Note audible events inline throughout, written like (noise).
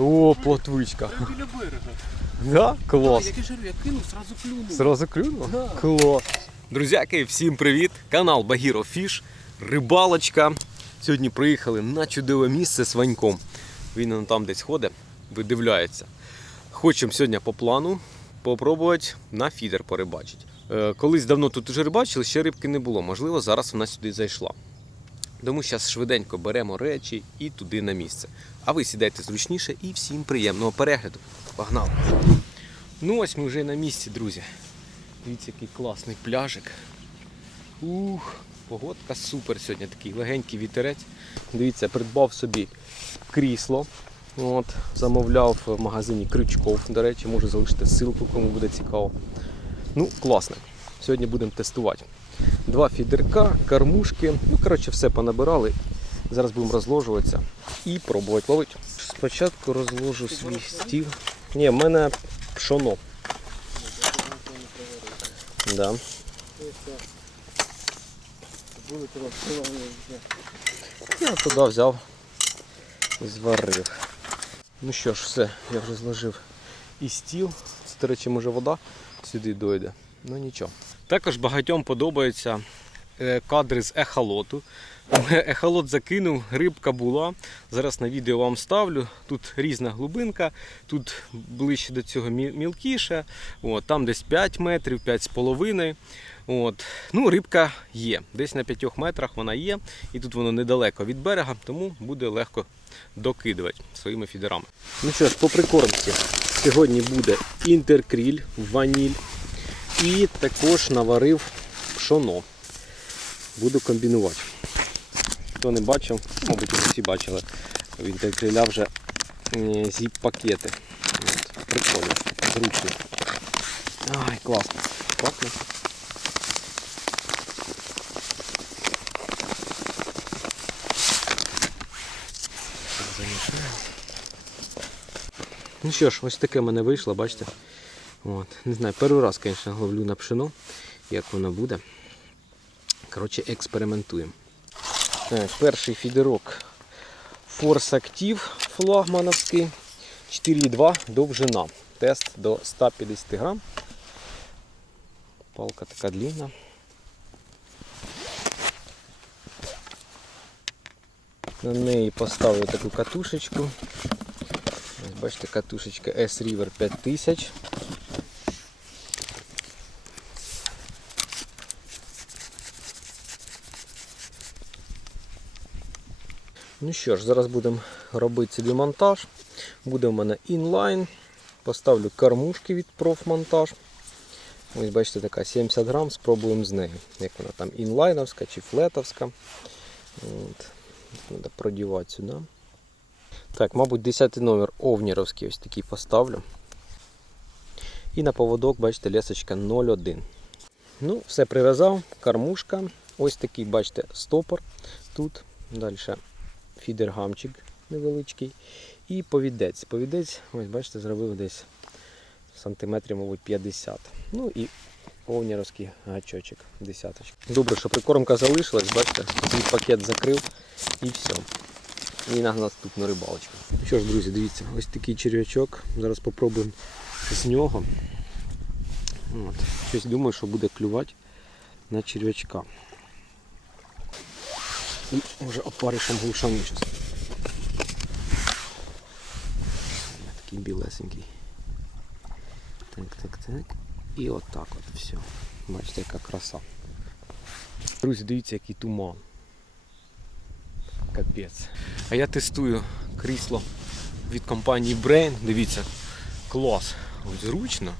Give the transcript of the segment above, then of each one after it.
О, плотвичка. Біля берега. Да? Клас. Як я жарю, я кинув, сразу клюнув. Сразу клюнуло? Да. Клас. Друзяки, всім привіт! Канал Багіро Фіш, рибалочка. Сьогодні приїхали на чудове місце з Ваньком. Він он там десь ходить, видивляється. Хочемо сьогодні по плану попробувати на фідер порибачити. Е, колись давно тут уже рибачили, ще рибки не було. Можливо, зараз вона сюди зайшла. Тому зараз швиденько беремо речі і туди на місце. А ви сідайте зручніше і всім приємного перегляду. Погнали! Ну ось ми вже на місці, друзі. Дивіться, який класний пляжик. Ух, погодка супер сьогодні, такий легенький вітерець. Дивіться, придбав собі крісло. От, замовляв в магазині Крючков. До речі, можу залишити ссылку, кому буде цікаво. Ну, класно. Сьогодні будемо тестувати. Два фідерка, кормушки. Ну, коротше, все понабирали. Зараз будемо розложуватися і пробувати ловити. Спочатку розложу свій стіл. Ні, в мене пшоно. Да. Я туди взяв і зварив. Ну що ж, все, я вже зложив і стіл. Це, до речі, може вода сюди дойде. Ну нічого. Також багатьом подобаються е, кадри з ехолоту. (laughs) Ехолот закинув, рибка була. Зараз на відео вам ставлю. Тут різна глибинка, тут ближче до цього мілкіше. От, там десь 5 метрів, 5,5. От. Ну, рибка є. Десь на 5 метрах вона є. І тут воно недалеко від берега, тому буде легко докидувати своїми фідерами. Ну що ж, по прикормці. Сьогодні буде інтеркріль, ваніль. І також наварив пшоно. Буду комбінувати. Хто не бачив, мабуть, всі бачили. В інтеркриля вже зіп-пакети. Прикольно, зручно. Ай, класно. Класно. Ну що ж, ось таке в мене вийшло, бачите? От. Не знаю, перший раз, звісно, ловлю на пшено, як воно буде. Коротше, експериментуємо. Перший фідерок Force Active флагмановський. 4,2 довжина. Тест до 150 грам. Палка така длинна. На неї поставлю таку катушечку. Ось бачите, катушечка S-River 5000. Ну що ж, зараз будемо робити собі монтаж. Буде в мене інлайн. Поставлю кормушки від профмонтаж. Ось бачите, така 70 грам, спробуємо з нею. Як вона там інлайновська чи флетовська. Треба продівати сюди. Так, мабуть, 10 номер овніровський ось такий поставлю. І на поводок, бачите, лесочка 0,1. Ну, все прив'язав, кормушка. Ось такий, бачите, стопор тут. Далі фідер-гамчик невеличкий. І повідець. Повідець, ось бачите, зробив десь сантиметрів, мабуть, 50. Ну і овніровський гачочок, десяточка. Добре, що прикормка залишилась, бачите, свій пакет закрив і все. І на наступну рибалочку. Що ж, друзі, дивіться, ось такий черв'ячок. Зараз спробуємо з нього. От. Щось думаю, що буде клювати на черв'ячка. І може опаришем глушану зараз. Такий білесенький. Так, так, так. І отак от все. Бачите, яка краса. Друзі, дивіться, який туман. Капець. А я тестую крісло від компанії Brain. Дивіться, клас. Ось зручно.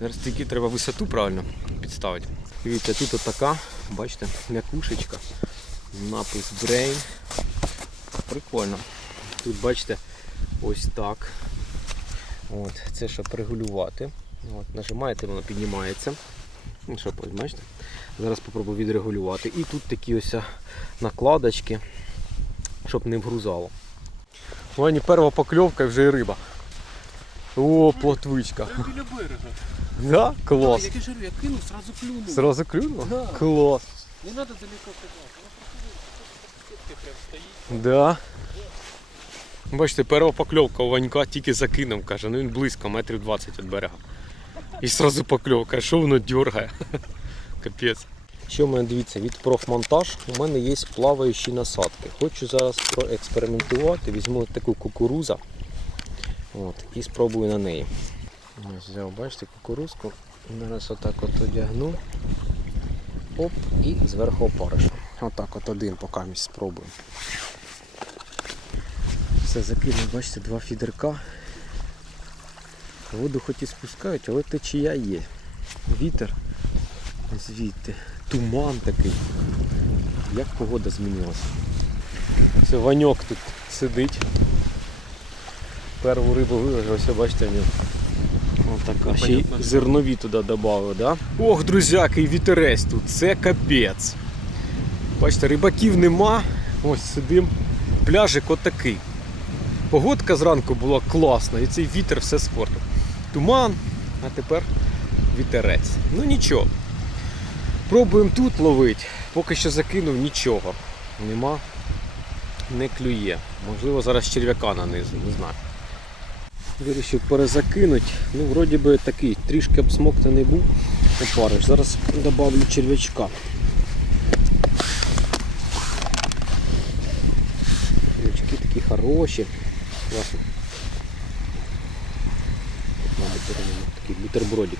Зараз тільки треба висоту правильно підставити. Дивіться, тут отака, бачите, м'якушечка. Напис Brain. Прикольно. Тут бачите, ось так. От, Це щоб регулювати. От, нажимаєте, воно піднімається. Ну, що, бачите? Зараз спробую відрегулювати. І тут такі ось накладочки, щоб не вгрузало. Вані перша покльовка і вже і риба. О, плотвичка. Прямо біля берега. Да? Клас. Я жарю, я кинув, сразу клюнув. Сразу клюнуло? Да. Клас. Не треба далеко кидати. Вона просто в сітки прям стоїть. Да. Бачите, перша покльовка у Ванька тільки закинув, каже, ну він близько, метрів 20 від берега. І одразу покльовка, що воно дергає. (laughs) Капець. Що в мене дивіться, від профмонтаж у мене є плаваючі насадки. Хочу зараз проекспериментувати, візьму таку кукуруза от, і спробую на неї. Ось взяв, бачите, кукурузку. Зараз отак от одягну. Оп, і зверху опаришу. Отак от один поки місць спробую. Все, закинув, бачите, два фідерка. Воду хоч і спускають, але течія є. Вітер звідти. Туман такий. Як погода змінилася. Це Ваньок тут сидить. Перву рибу виложив, ось бачите в нього. Отака. Ще й зернові туди додав, да? Ох, друзяки, вітерець тут, це капець. Бачите, рибаків нема. Ось сидим. Пляжик отакий. Погодка зранку була класна, і цей вітер все спортив. Туман, а тепер вітерець. Ну нічого. Пробуємо тут ловити. Поки що закинув нічого. Нема, не клює. Можливо, зараз черв'яка нанизу, не знаю. Вирішив перезакинути. Ну, вроді би такий, трішки обсмоктаний був. Опариш. Зараз добавлю черв'ячка. Черв'ячки такі хороші. Класно. Мабуть, беремо такий бутербродик.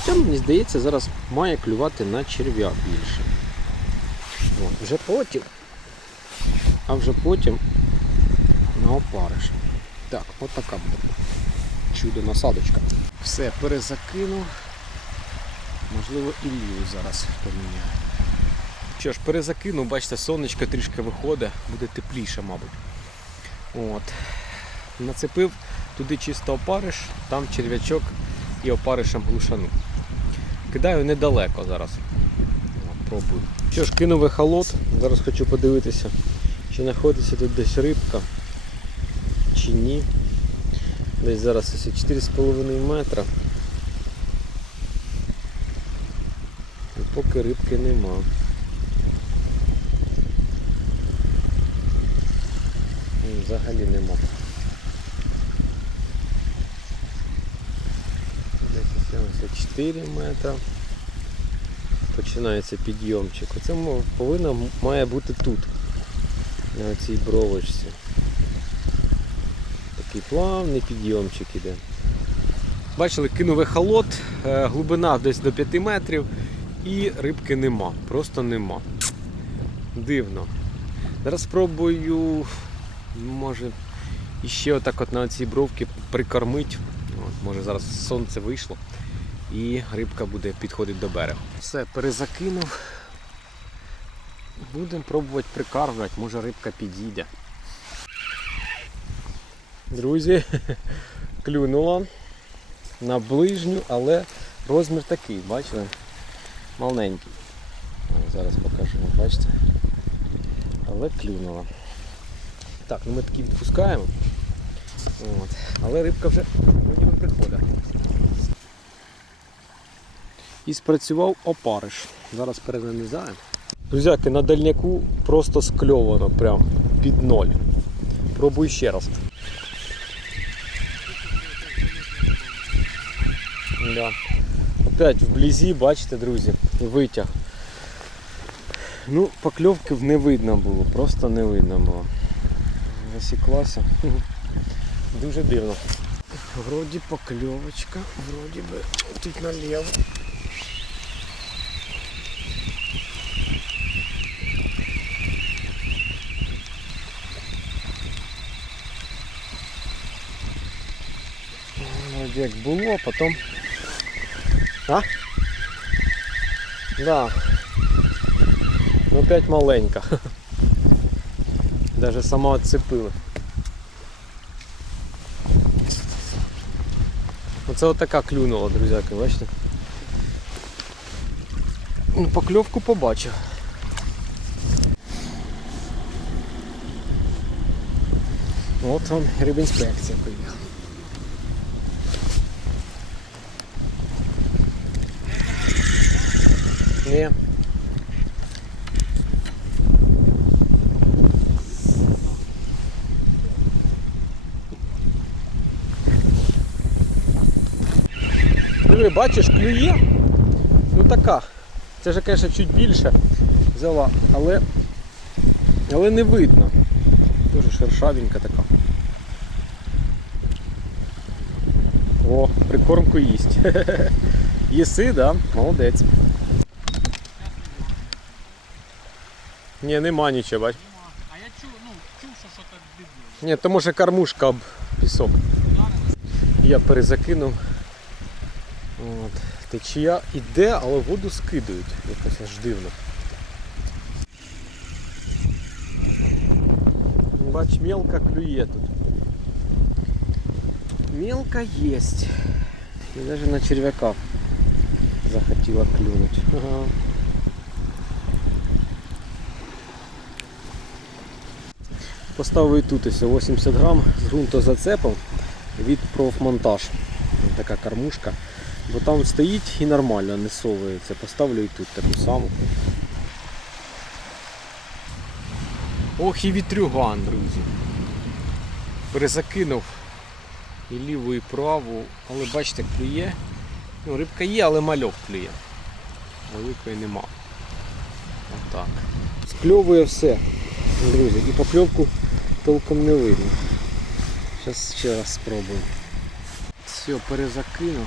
Хоча, мені здається, зараз має клювати на черв'я більше. От, вже потім. А вже потім на опариш. Так, от така буде. Чудо насадочка. Все, перезакинув. Можливо, і ліву зараз поміняю. Що ж, перезакинув, бачите, сонечко трішки виходить, буде тепліше, мабуть. От. Нацепив туди чисто опариш, там черв'ячок і опаришем глушану. Кидаю недалеко зараз. От, пробую. Що ж, кинув ехолот. Зараз хочу подивитися, чи знаходиться тут десь рибка, чи ні. Десь зараз ось 4,5 метра. Поки рибки нема. Взагалі нема. Десь ось 4 метра. Починається підйомчик. Оце повинно має бути тут. На цій бровочці. Такий плавний підйомчик іде. Бачили, кинув ехолот, е, глибина десь до 5 метрів і рибки нема. Просто нема. Дивно. Зараз спробую, може, іще отак от на цій бровці прикормити. От, може зараз сонце вийшло і рибка буде підходити до берега. Все, перезакинув. Будемо пробувати прикармлювати, може рибка підійде. Друзі, (laughs) клюнула на ближню, але розмір такий, бачили? Маленький. Зараз покажу, бачите? Але клюнула. Так, ну ми такі відпускаємо. От. Але рибка вже вроді приходить. І спрацював опариш. Зараз перенанизаємо. Друзяки, на дальняку просто скльовано прям під ноль. Пробуй ще раз. Да. Опять вблизі, бачите, друзі, витяг. Ну, покльовки не видно було, просто не видно було. Засіклася. (laughs) Дуже дивно. Вроді покльовочка, вроді би тут наліво. Вроді як було, потім. А? Да. Ну опять маленька. Даже сама отцепила. Оце отака клюнула, друзяки, бачите? Ну, Покльовку побачив. От вам рибінспекція приїхала. Ні. Диви, бачиш, клює? Ну така. Це ж, звісно, чуть більше взяла, але але не видно. Дуже шершавенька така. О, прикормку їсть. (laughs) Єси, да? Молодець. Ні, нема нічого, бач. А я чув, ну, чув, що що так бідно. Ні, то може кормушка об пісок. Я перезакинув. От. Течія іде, але воду скидають. Якось аж дивно. Бач, мелка клює тут. Мелка єсть. І навіть на черв'яка захотіла клюнути. Ага. Поставив і тут ось 80 грам з ґрунтозацепом від профмонтаж. Така кормушка. Бо там стоїть і нормально не совується. Поставлю і тут таку саму. Ох і вітрюган, друзі. Перезакинув і ліву, і праву, але бачите, клює. Ну, рибка є, але мальок клює. Великої нема. Отак. Скльовує все, друзі, і покльовку толком не видно. Зараз ще раз спробую. Все, перезакинув.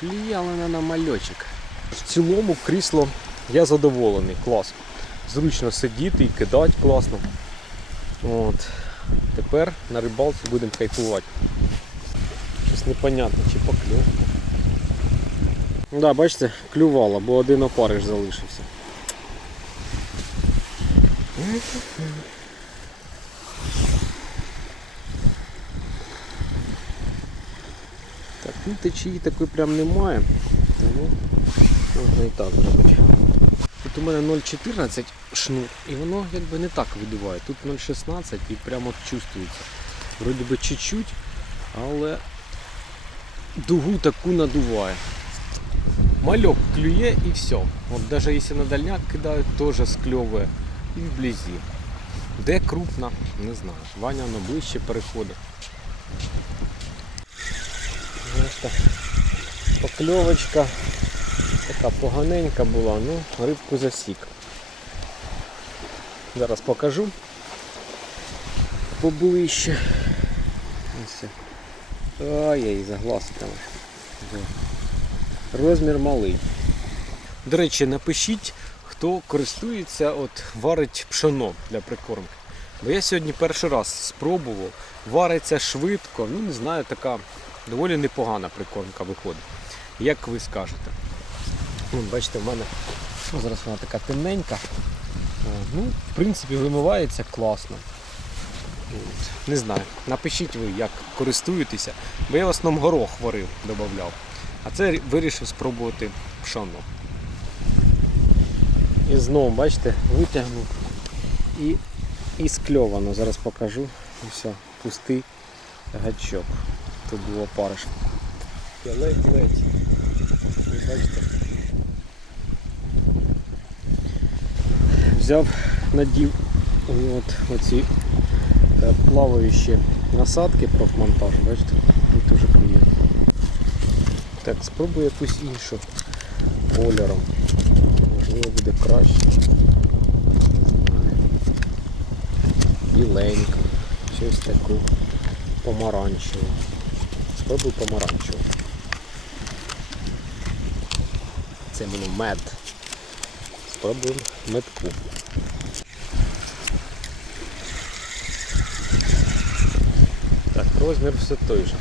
Клює, але на мальочок. В цілому крісло я задоволений, клас. Зручно сидіти і кидати класно. От. Тепер на рибалці будемо кайфувати. Щось непонятно, чи покльовка. Да, бачите, клювало, бо один опариш залишився. Ну течії такої прям немає, тому можна і так зробити. Тут у мене 0,14 шнур, і воно якби не так видуває. Тут 0,16 і прямо чувствується. Вроді би чуть-чуть, але дугу таку надуває. Мальок клює і все. От навіть якщо на дальняк кидають, теж скльовує і вблизі. Де крупна, не знаю. Ваня воно ближче переходить. Знаєш, покльовочка така поганенька була, ну рибку засік. Зараз покажу поближче. Ось. Ай-яй, за. Розмір малий. До речі, напишіть, хто користується, от варить пшено для прикормки. Бо я сьогодні перший раз спробував. Вариться швидко, ну не знаю, така доволі непогана прикормка виходить. Як ви скажете? Вон, бачите, в мене ну, зараз вона така темненька. О, Ну, в принципі, вимивається класно. Не знаю, напишіть ви, як користуєтеся, бо я в основному горох варив, додавав. А це вирішив спробувати пшоно. І знову, бачите, витягнув і, і скльовано. Зараз покажу. І все, пустий гачок. Тут було париш. Ледь-ледь. Ви бачите. Взяв, надів от оці е, плаваючі насадки профмонтаж, бачите, і теж клює. Так, спробую якусь іншу кольором. Можливо буде краще. Біленьку, щось таку помаранчеву. Спробую помаранчеву. Це було мед. Спробуємо метку. Так, розмір все той же.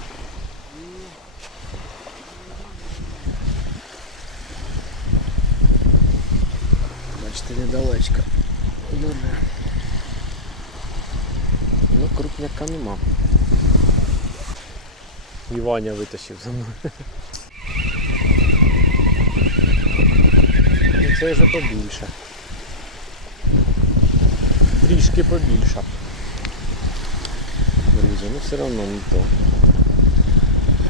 Бачите, недалечко. Добре. Ну, крупняка нема. І Ваня витащив за мною. Ну, Це вже побільше. Трішки побільше. Друзі, ну все одно не то.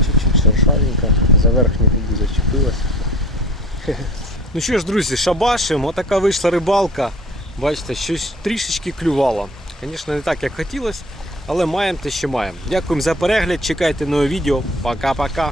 Чуть-чуть шершавенька, за верхню губу зачепилась. Ну що ж, друзі, шабашим, отака вийшла рибалка. Бачите, щось трішечки клювало. Звісно, не так, як хотілося, але маємо те, що маємо. Дякуємо за перегляд, чекайте нове відео. Пока-пока.